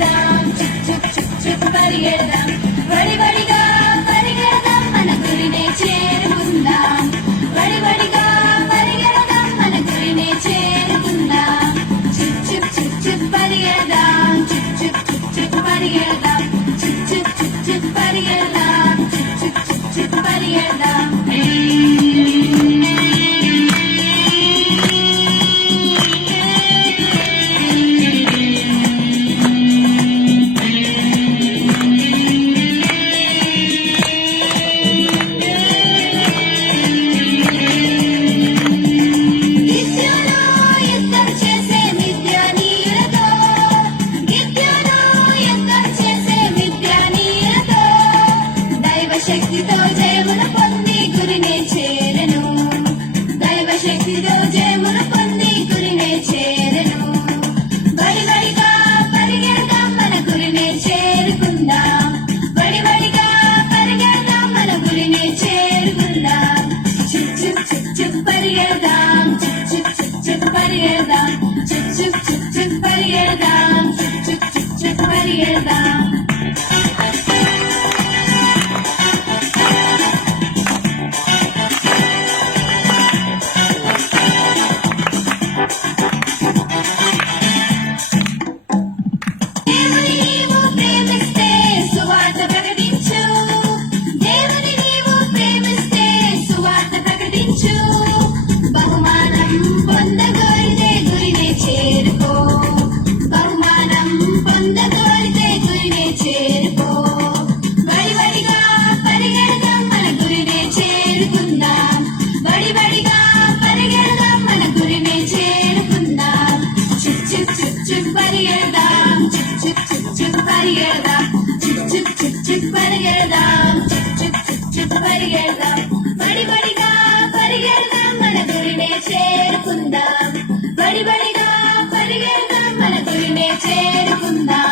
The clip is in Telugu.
పరిగెడదాం చుక్ చుక్ చుక్ చుక్ పరిగెడదాం వడివడిగా పరిగెడదాం మన గురినే చేరుకుందాం వడివడిగా పరిగెడదాం మన గురినే చేరుకుందాం చుక్ చుక్ చుక్ చుక్ పరిగెడదాం చుక్ చుక్ చుక్ చుక్ పరిగెడదాం చుక్ చుక్ చుక్ చుక్ పరిగెడదాం చుక్ చుక్ చుక్ చుక్ పరిగెడదాం శక్తితో జయమును పొంది గురినే చేరెను దైవ శక్తితో జయమును పొంది గురినే చేరెను బడిబడిగా పరిగెడదాం మన గురినే చేరుకుందాం బడిబడిగా పరిగెడదాం మన గురినే చేరుకుందాం చుక్ చుక్ చుక్ చుక్ పరిగెడదాం చుక్ చుక్ చుక్ చుక్ పరిగెడదాం చుక్ చుక్ చుక్ చుక్ పరిగెడదాం చుక్ చుక్ చుక్ చుక్ పరిగెడదాం బహుమానం పొందగోరితే గురినే చేరుకో బహుమానం పొందగోరితే గురినే చేరుకో బడిబడిగా పరిగెడదాం మన గురినే చేరుకుందాం బడిబడిగా పరిగెడదాం మన గురినే చేరుకుందాం చుక్ చుక్ చుక్ చుక్ పరిగెడదాం చుక్ చుక్ చుక్ చుక్ పరిగెడదాం చుక్ చుక్ చుక్ చుక్ పరిగెడదాం చుక్ చుక్ చుక్ చుక్ పరిగెడదాం బడిబడిగా పరిగెడదాం మన గురినే చేరుకుందాం బడిబడిగా పరిగెడదాం మన గురినే చేరుకుందాం